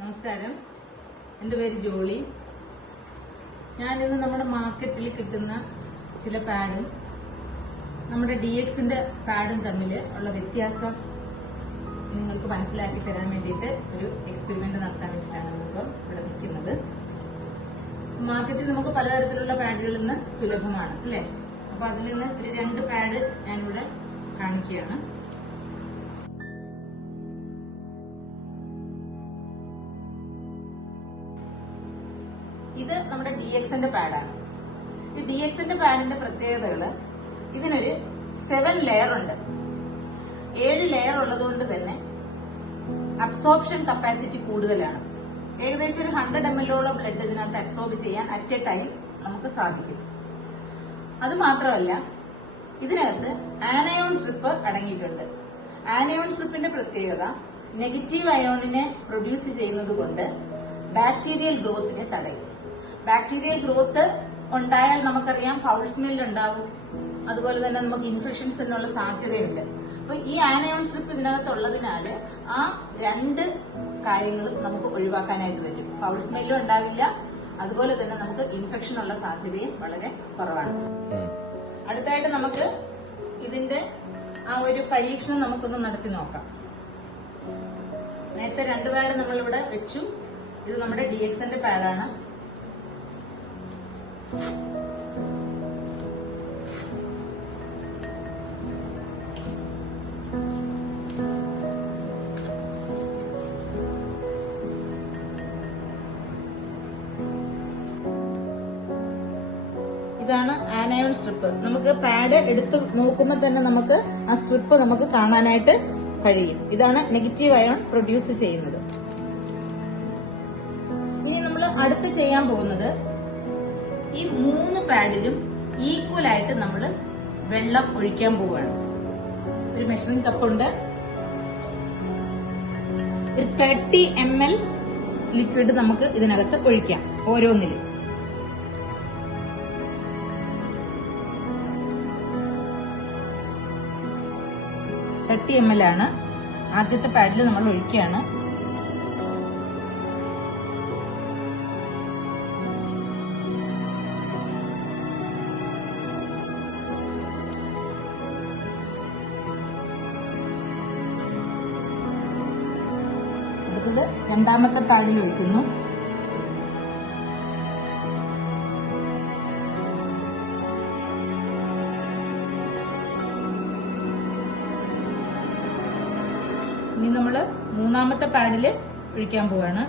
നമസ്കാരം, എൻ്റെ പേര് ജോളി. ഞാനിന്ന് നമ്മുടെ മാർക്കറ്റിൽ കിട്ടുന്ന ചില പാഡും നമ്മുടെ DXന്റെ പാഡും തമ്മിൽ ഉള്ള വ്യത്യാസം നിങ്ങൾക്ക് മനസ്സിലാക്കി തരാൻ വേണ്ടിയിട്ട് ഒരു എക്സ്പെരിമെന്റ് നടത്താൻ വേണ്ടിയിട്ടാണ് നമ്മളിപ്പോൾ ഇവിടെ നിൽക്കുന്നത്. മാർക്കറ്റിൽ നമുക്ക് പലതരത്തിലുള്ള പാഡുകളിൽ നിന്ന് സുലഭമാണ് അല്ലേ? അപ്പൊ അതിൽ നിന്ന് ഒരു 2 പാഡ് ഞാനിവിടെ കാണിക്കുകയാണ്. ഇത് നമ്മുടെ DXന്റെ പാഡാണ്. ഈ DXന്റെ പാഡിന്റെ പ്രത്യേകതകള്, ഇതിനൊരു 7 ലെയർ ഉണ്ട്. 7 ലെയർ ഉള്ളതുകൊണ്ട് തന്നെ അബ്സോർപ്ഷൻ കപ്പാസിറ്റി കൂടുതലാണ്. ഏകദേശം ഒരു 100 ml ബ്ലഡ് ഇതിനകത്ത് അബ്സോർബ് ചെയ്യാൻ അറ്റ് എ ടൈം നമുക്ക് സാധിക്കും. അത് മാത്രമല്ല, ഇതിനകത്ത് ആനയോൺ സ്ട്രിപ്പ് അടങ്ങിയിട്ടുണ്ട്. ആനയോൺ സ്ട്രിപ്പിന്റെ പ്രത്യേകത നെഗറ്റീവ് അയോണിനെ പ്രൊഡ്യൂസ് ചെയ്യുന്നത് കൊണ്ട് ബാക്ടീരിയൽ ഗ്രോത്തിനെ തടയും. ബാക്ടീരിയൽ ഗ്രോത്ത് ഉണ്ടായാൽ നമുക്കറിയാം ഫൗൾ സ്മെൽ ഉണ്ടാവും, അതുപോലെ തന്നെ നമുക്ക് ഇൻഫെക്ഷൻസിനുള്ള സാധ്യതയുണ്ട്. അപ്പൊ ഈ ആനയോൺ സ്ട്രിപ്പ് ഇതിനകത്ത് ഉള്ളതിനാല് ആ 2 കാര്യങ്ങളും നമുക്ക് ഒഴിവാക്കാനായിട്ട് പറ്റും. ഫൗൾ സ്മെല്ലും ഉണ്ടാവില്ല, അതുപോലെ തന്നെ നമുക്ക് ഇൻഫെക്ഷൻ ഉള്ള സാധ്യതയും വളരെ കുറവാണ്. അടുത്തായിട്ട് നമുക്ക് ഇതിന്റെ ആ ഒരു പരീക്ഷണം നമുക്കൊന്ന് നടത്തി നോക്കാം. നേരത്തെ 2 പാഡ് നമ്മളിവിടെ വെച്ചു. ഇത് നമ്മുടെ DXന്റെ പാഡാണ്. ഇതാണ് ആനയോൺ സ്ട്രിപ്പ്. നമുക്ക് പാഡ് എടുത്ത് നോക്കുമ്പോൾ തന്നെ നമുക്ക് ആ സ്ട്രിപ്പ് നമുക്ക് കാണാനായിട്ട് കഴിയും. ഇതാണ് നെഗറ്റീവ് അയോൺ പ്രൊഡ്യൂസ് ചെയ്യുന്നത്. ഇനി നമ്മൾ അടുത്ത് ചെയ്യാൻ പോകുന്നത്, ഈ 3 പാഡിലും ഈക്വൽ ആയിട്ട് നമ്മൾ വെള്ളം ഒഴിക്കാൻ പോവുകയാണ്. ഒരു മെഷറിംഗ് കപ്പുണ്ട്. ഒരു 30 ml ലിക്വിഡ് നമുക്ക് ഇതിനകത്ത് ഒഴിക്കാം ഓരോന്നിലും. ml ആണ് ആദ്യത്തെ പാഡിൽ നമ്മൾ ഒഴിക്കുകയാണ്. അടുത്തത് 2ാമത്തെ പാഡിൽ ഒഴിക്കുന്നു. ഇനി നമ്മള് 3ാമത്തെ പാഡില് ഒഴിക്കാൻ പോവാണ്.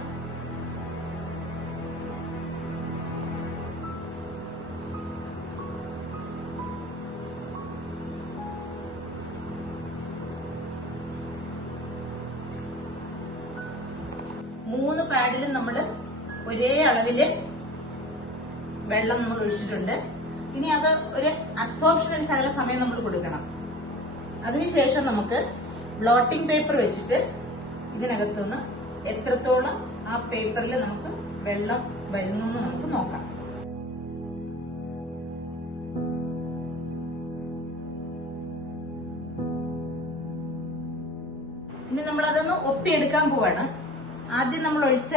മൂന്ന് പാഡിലും നമ്മള് ഒരേ അളവില് വെള്ളം നമ്മൾ ഒഴിച്ചിട്ടുണ്ട്. ഇനി അത് ഒരു അബ്സോർപ്ഷൻ ഒരു ശകല സമയം നമ്മൾ കൊടുക്കണം. അതിനുശേഷം നമുക്ക് ബ്ലോട്ടിംഗ് പേപ്പർ വെച്ചിട്ട് ഇതിനകത്തുനിന്ന് എത്രത്തോളം ആ പേപ്പറിൽ നമുക്ക് വെള്ളം വരുന്നു എന്ന് നമുക്ക് നോക്കാം. ഇനി നമ്മളതൊന്ന് ഒപ്പിയെടുക്കാൻ പോവാണ്. ആദ്യം നമ്മൾ ഒഴിച്ച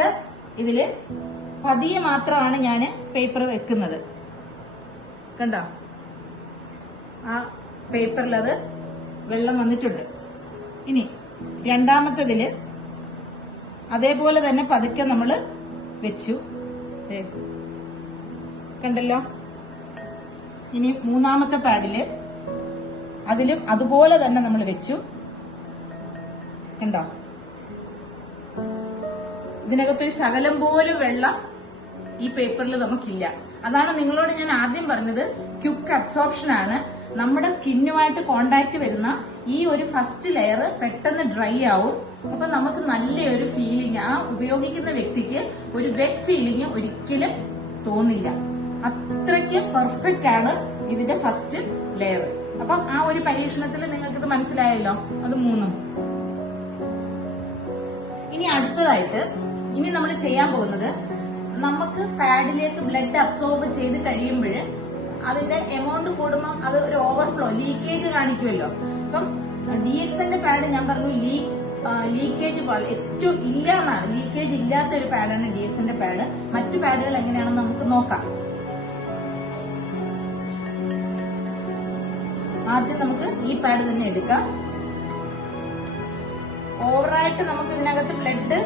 ഇതില് പതിയെ മാത്രമാണ് ഞാൻ പേപ്പർ വെക്കുന്നത്. കണ്ടോ, ആ പേപ്പറിൽ അത് വെള്ളം വന്നിട്ടുണ്ട്. ഇനി 2ാമത്തേതില് അതേപോലെ തന്നെ പതുക്കെ നമ്മൾ വെച്ചു. കണ്ടല്ലോ. ഇനി 3ാമത്തെ പാഡില് അതിലും അതുപോലെ തന്നെ നമ്മൾ വെച്ചു. കണ്ടോ, ഇതിനകത്തൊരു ശകലം പോലും വെള്ളം ഈ പേപ്പറിൽ നമുക്കില്ല. അതാണ് നിങ്ങളോട് ഞാൻ ആദ്യം പറഞ്ഞത്, ക്വിക്ക് അബ്സോർപ്ഷൻ ആണ്. നമ്മുടെ സ്കിന്നുമായിട്ട് കോണ്ടാക്ട് വരുന്ന ഈ ഒരു ഫസ്റ്റ് ലെയർ പെട്ടെന്ന് ഡ്രൈ ആവും. അപ്പൊ നമുക്ക് നല്ലൊരു ഫീലിംഗ്, ആ ഉപയോഗിക്കുന്ന വ്യക്തിക്ക് ഒരു വെറ്റ് ഫീലിംഗ് ഒരിക്കലും തോന്നില്ല. അത്രയ്ക്ക് പെർഫെക്റ്റ് ആണ് ഇതിന്റെ ഫസ്റ്റ് ലെയർ. അപ്പം ആ ഒരു പരീക്ഷണത്തിൽ നിങ്ങൾക്കിത് മനസ്സിലായല്ലോ. അത് 3. ഇനി അടുത്തതായിട്ട് ഇനി നമ്മൾ ചെയ്യാൻ പോകുന്നത്, നമുക്ക് പാഡിലേക്ക് ബ്ലഡ് അബ്സോർബ് ചെയ്ത് കഴിയുമ്പോൾ അതിന്റെ എമൗണ്ട് കൂടുമ്പോൾ അത് ഒരു ഓവർഫ്ലോ, ലീക്കേജ് കാണിക്കുമല്ലോ. അപ്പം DXന്റെ പാഡ് ഞാൻ പറഞ്ഞു ലീക്കേജ് ഏറ്റവും ഇല്ല എന്നാണ്. ലീക്കേജ് ഇല്ലാത്ത ഒരു പാഡാണ് DXന്റെ പാഡ്. മറ്റു പാഡുകൾ എങ്ങനെയാണെന്ന് നമുക്ക് നോക്കാം. ആദ്യം നമുക്ക് ഈ പാഡ് തന്നെ എടുക്കാം. ഓവറായിട്ട് നമുക്ക് ഇതിനകത്ത് ബ്ലഡ്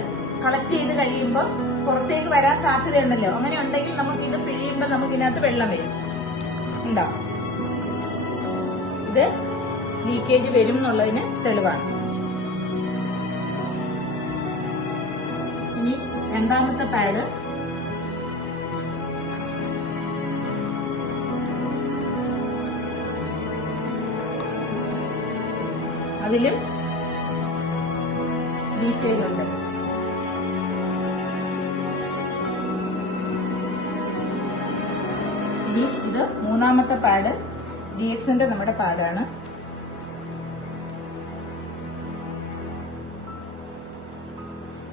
കളക്ട് ചെയ്ത് കഴിയുമ്പോൾ പുറത്തേക്ക് വരാൻ സാധ്യതയുണ്ടല്ലോ. അങ്ങനെ ഉണ്ടെങ്കിൽ നമുക്ക് ഇത് പിഴിയുമ്പോൾ നമുക്ക് ഇതിനകത്ത് വെള്ളം വരും. ഉണ്ടാവും. ഇത് ലീക്കേജ് വരും എന്നുള്ളതിന് തെളിവാണ്. ഇനി രണ്ടാമത്തെ പാഡ് അതിലും ലീക്കേജ് ഉണ്ട്. ഇനി ഇത് മൂന്നാമത്തെ പാഡ് DXന്റെ നമ്മുടെ പാഡാണ്.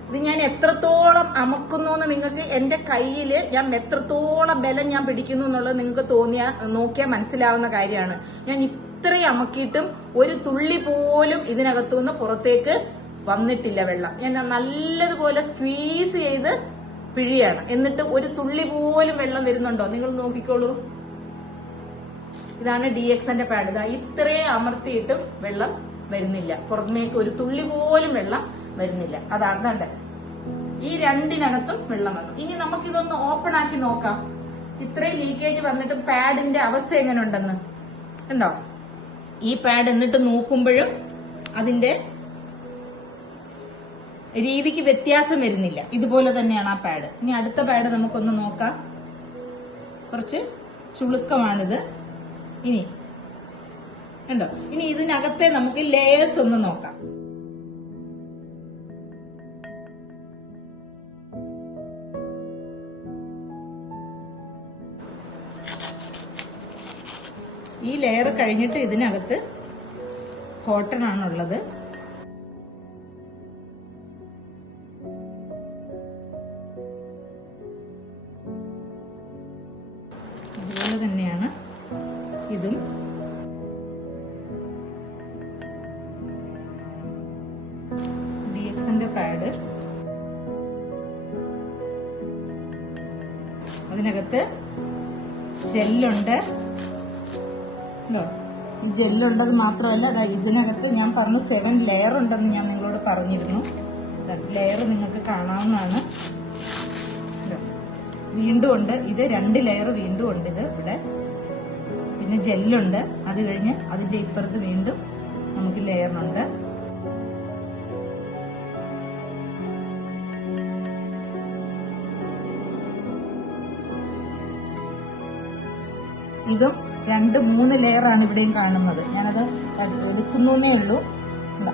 ഇത് ഞാൻ എത്രത്തോളം അമക്കുന്നു എന്ന് നിങ്ങൾക്ക് എന്റെ കയ്യില് ഞാൻ എത്രത്തോളം ബലം ഞാൻ പിടിക്കുന്നു എന്നുള്ളത് നിങ്ങൾക്ക് നോക്കിയാൽ മനസ്സിലാവുന്ന കാര്യമാണ്. ഞാൻ ഇത്രയും അമക്കിയിട്ടും ഒരു തുള്ളി പോലും ഇതിനകത്തുനിന്ന് പുറത്തേക്ക് വന്നിട്ടില്ല വെള്ളം. ഞാൻ നല്ലതുപോലെ സ്ക്വീസ് ചെയ്ത് പിഴിയാണ്. എന്നിട്ട് ഒരു തുള്ളി പോലും വെള്ളം വരുന്നുണ്ടോ നിങ്ങൾ നോക്കിക്കോളൂ. ഇതാണ് DXന്റെ പാഡ്. ഇതാ ഇത്രയും അമർത്തിയിട്ടും വെള്ളം വരുന്നില്ല. പുറമേക്ക് ഒരു തുള്ളി പോലും വെള്ളം വരുന്നില്ല. അതാണ് ഈ രണ്ടിനകത്തും വെള്ളം വന്നു. ഇനി നമുക്കിതൊന്ന് ഓപ്പൺ ആക്കി നോക്കാം. ഇത്രയും ലീക്കേജ് വന്നിട്ട് പാഡിന്റെ അവസ്ഥ എങ്ങനെ ഉണ്ടെന്ന് ഉണ്ടോ. ഈ പാഡ് എന്നിട്ട് നോക്കുമ്പോഴും അതിന്റെ രീതിക്ക് വ്യത്യാസം വരുന്നില്ല. ഇതുപോലെ തന്നെയാണ് ആ പാഡ്. ഇനി അടുത്ത പാഡ് നമുക്കൊന്ന് നോക്കാം. കുറച്ച് ചുളുക്കമാണിത്. ഇനി ഉണ്ടോ. ഇനി ഇതിനകത്തെ നമുക്ക് ലെയേഴ്സ് ഒന്ന് നോക്കാം. ഈ ലെയർ കഴിഞ്ഞിട്ട് ഇതിനകത്ത് കോട്ടൺ ആണുള്ളത്. അതുപോലെ തന്നെയാണ് ഇതും. DXന്റെ പാഡ് അതിനകത്ത് ജെല്ലുണ്ട്. ജെല്ലുണ്ടത് മാത്രമല്ല, ഇതിനകത്ത് ഞാൻ പറഞ്ഞു 7 ലെയർ ഉണ്ടെന്ന് ഞാൻ നിങ്ങളോട് പറഞ്ഞിരുന്നു. ലെയർ നിങ്ങൾക്ക് കാണാവുന്നതാണ്. വീണ്ടും ഉണ്ട്. ഇത് 2 ലെയർ വീണ്ടും ഉണ്ട്. ഇത് ഇവിടെ പിന്നെ ജെല്ലുണ്ട്. അത് കഴിഞ്ഞ് അതിന്റെ ഇപ്പുറത്ത് വീണ്ടും നമുക്ക് ലെയറുണ്ട്. ഇതും 2-3 ലെയറാണ് ഇവിടെയും കാണുന്നത്. ഞാനത് എടുക്കുന്നേ ഉള്ളൂ.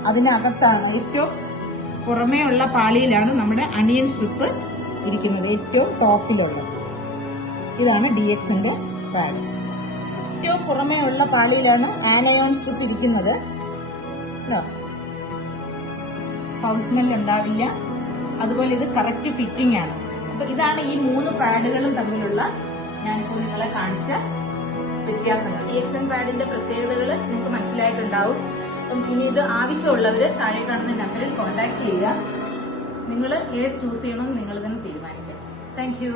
അതിനകത്താണ് ഏറ്റവും പുറമേ ഉള്ള പാളിയിലാണ് നമ്മുടെ അണിയൻ സ്ട്രിപ്പ് ഇരിക്കുന്നത്, ഏറ്റവും ടോപ്പിലുള്ളത്. ഇതാണ് DXന്റെ പാഡ്. ഏറ്റവും പുറമേ ഉള്ള പാളിയിലാണ് ആനയോൺ സ്ട്രിപ്പ് ഇരിക്കുന്നത്. ഫൗൾ സ്മെൽ ഉണ്ടാവില്ല. അതുപോലെ ഇത് കറക്റ്റ് ഫിറ്റിംഗ് ആണ്. അപ്പൊ ഇതാണ് ഈ 3 പാഡുകളും തമ്മിലുള്ള ഞാനിപ്പോ നിങ്ങളെ കാണിച്ച വ്യത്യാസങ്ങൾ. DXN പാഡിന്റെ പ്രത്യേകതകൾ നിങ്ങൾക്ക് മനസ്സിലായിട്ടുണ്ടാവും. അപ്പം ഇനി ഇത് ആവശ്യമുള്ളവര് താഴെ കാണുന്ന നമ്പറിൽ കോൺടാക്ട് ചെയ്യുക. നിങ്ങൾ ഏത് ചൂസ് ചെയ്യണമെന്ന് നിങ്ങൾ തന്നെ തീരുമാനിക്കുക. Thank you.